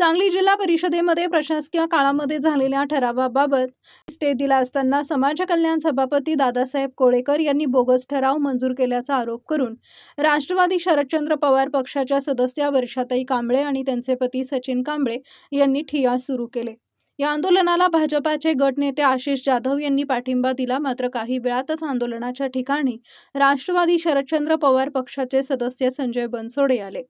सांगली जिल्हा परिषदेमध्ये प्रशासकीय काळामध्ये झालेल्या ठरावाबाबत स्टे दिला असताना समाज कल्याण सभापती दादासाहेब कोळेकर यांनी बोगस ठराव मंजूर केल्याचा आरोप करून राष्ट्रवादी शरदचंद्र पवार पक्षाच्या सदस्या वर्षाताई कांबळे आणि त्यांचे पती सचिन कांबळे यांनी ठिय्या सुरू केले। या आंदोलनाला भाजपाचे गटनेते आशिष जाधव यांनी पाठिंबा दिला। मात्र काही वेळातच आंदोलनाच्या ठिकाणी राष्ट्रवादी शरदचंद्र पवार पक्षाचे सदस्य संजय बनसोडे आले।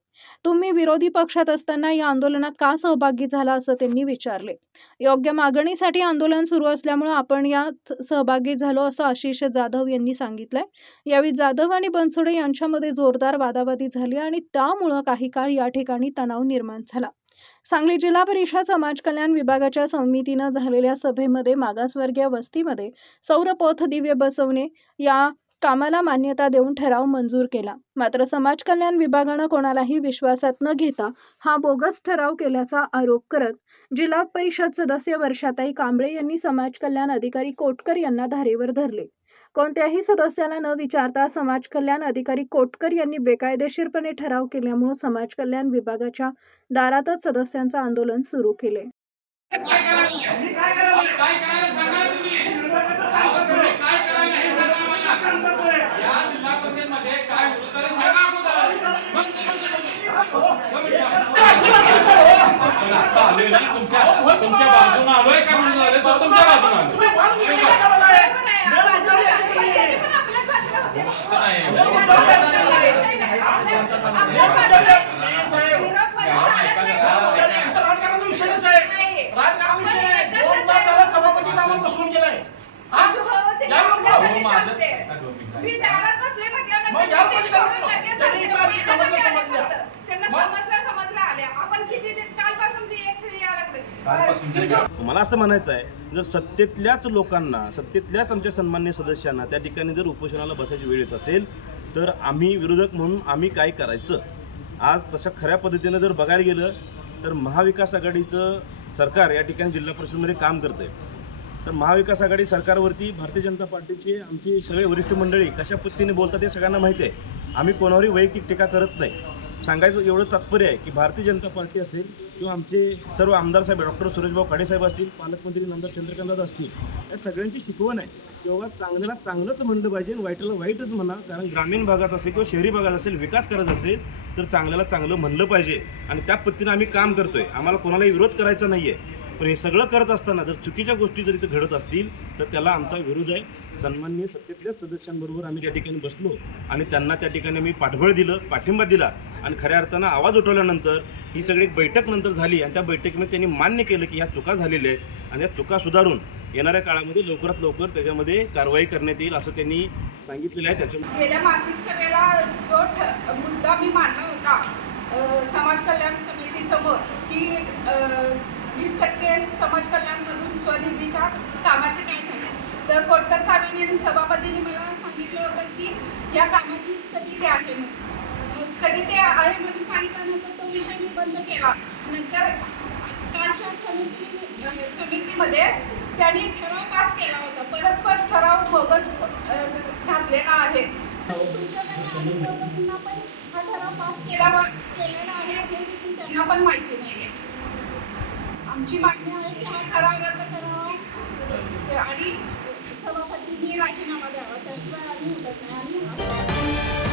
तुम्ही विरोधी पक्षात असताना या आंदोलनात का सहभागी झाला असं त्यांनी विचारले। योग्य मागणीसाठी आंदोलन सुरू असल्यामुळे आपण यात सहभागी झालो असं आशिष जाधव यांनी सांगितलंय। यावेळी जाधव आणि बनसोडे यांच्यामध्ये जोरदार वादावादी झाली आणि त्यामुळे काही काळ या ठिकाणी तणाव निर्माण झाला। सांगली जिल्हा परिषद समाज कल्याण विभागाच्या समितीनं झालेल्या सभेमध्ये मागासवर्गीय वस्तीमध्ये सौर पथ दिवे बसवणे या कामाला मान्यता देऊन ठराव मंजूर केला। मात्र समाज कल्याण विभागानं कोणालाही विश्वासात न घेता हा बोगस ठराव केल्याचा आरोप करत जिल्हा परिषद सदस्य वर्षाताई कांबळे यांनी समाज कल्याण अधिकारी कोटकर यांना धारेवर धरले। कोणत्याही सदस्याला न विचारता समाज कल्याण अधिकारी कोटकर यांनी बेकायदेशीरपणे ठराव केल्यामुळे समाज कल्याण विभागाच्या दारातच सदस्यांचं आंदोलन सुरू केले। तुमच्या बाजूने आलोय का म्हणून आलोय तर तुमच्या बाजूने आलोय मला असं म्हणायचं आहे, जर सत्तेतल्याच लोकांना, सत्तेतल्याच आमच्या सन्मान्य सदस्यांना त्या ठिकाणी जर उपोषणाला बसायची वेळ येत असेल तर आम्ही विरोधक म्हणून आम्ही काय करायचं। आज तशा खऱ्या पद्धतीनं जर बघायला गेलं तर महाविकास आघाडीचं सरकार या ठिकाणी जिल्हा परिषदेमध्ये काम करतं आहे। तर महाविकास आघाडी सरकारवरती भारतीय जनता पार्टीचे आमचे सगळे वरिष्ठ मंडळी कशा पद्धतीने बोलतात हे सगळ्यांना माहिती आहे। आम्ही कोणावरही वैयक्तिक टीका करत नाही। सांगायचं एवढं तात्पर्य आहे की भारतीय जनता पार्टी असेल किंवा आमचे सर्व आमदार साहेब डॉक्टर सुरेशभाऊ खाडेसाहेब असतील, पालकमंत्री नामदार चंद्रकांत असतील, या सगळ्यांची शिकवण आहे तेव्हा चांगल्याला चांगलंच म्हणलं पाहिजे आणि वाईटाला वाईटच म्हणा। कारण ग्रामीण भागात असेल किंवा शहरी भागात असेल विकास करत असेल तर चांगल्याला चांगलं म्हणलं पाहिजे आणि त्या पद्धतीनं आम्ही काम करतोय। आम्हाला कोणालाही विरोध करायचा नाही आहे, पण हे सगळं करत असताना जर चुकीच्या गोष्टी जर इथं घडत असतील तर त्याला आमचा विरोध आहे। सन्माननीय सत्तेतल्याच सदस्यांबरोबर आम्ही त्या ठिकाणी बसलो आणि त्यांना त्या ठिकाणी आम्ही पाठबळ दिलं, पाठिंबा दिला आणि खऱ्या अर्थानं आवाज उठवल्यानंतर ही सगळी बैठक नंतर झाली आणि त्या बैठकीमध्ये त्यांनी मान्य केलं की ह्या चुका झालेल्या आहेत आणि या चुका सुधारून येणाऱ्या काळामध्ये लवकरात लवकर त्याच्यामध्ये कारवाई करण्यात येईल असं त्यांनी सांगितलेलं आहे। त्याच्या गेल्या मासिक सभेला जो मुद्दा मी मांडला होता समाज कल्याण समितीसमोर की 20% समाज कल्याणमधून स्वनिधीच्या कामाचे काय झाले, तर कोटकर साहेबांनी आणि सभापतींनी मला सांगितलं होतं की या कामाची स्थगिती आहे म्हणून। स्थगिती आहे म्हणून सांगितल्यानंतर तो विषय मी बंद केला। नंतर कालच्या समितीमध्ये त्यांनी ठराव पास केला होता, परस्पर ठराव बोगस घातलेला आहे। सूचनाने आणि गव्हर्नरना पण हा ठराव पास केलेला आहे हे देखील त्यांना पण माहिती नाही आहे। आमची मागणी आहे की हा ठराव रद्द करावा आणि सभापतींनी राजीनामा द्यावा, त्याशिवाय आम्ही उठत नाही। आणि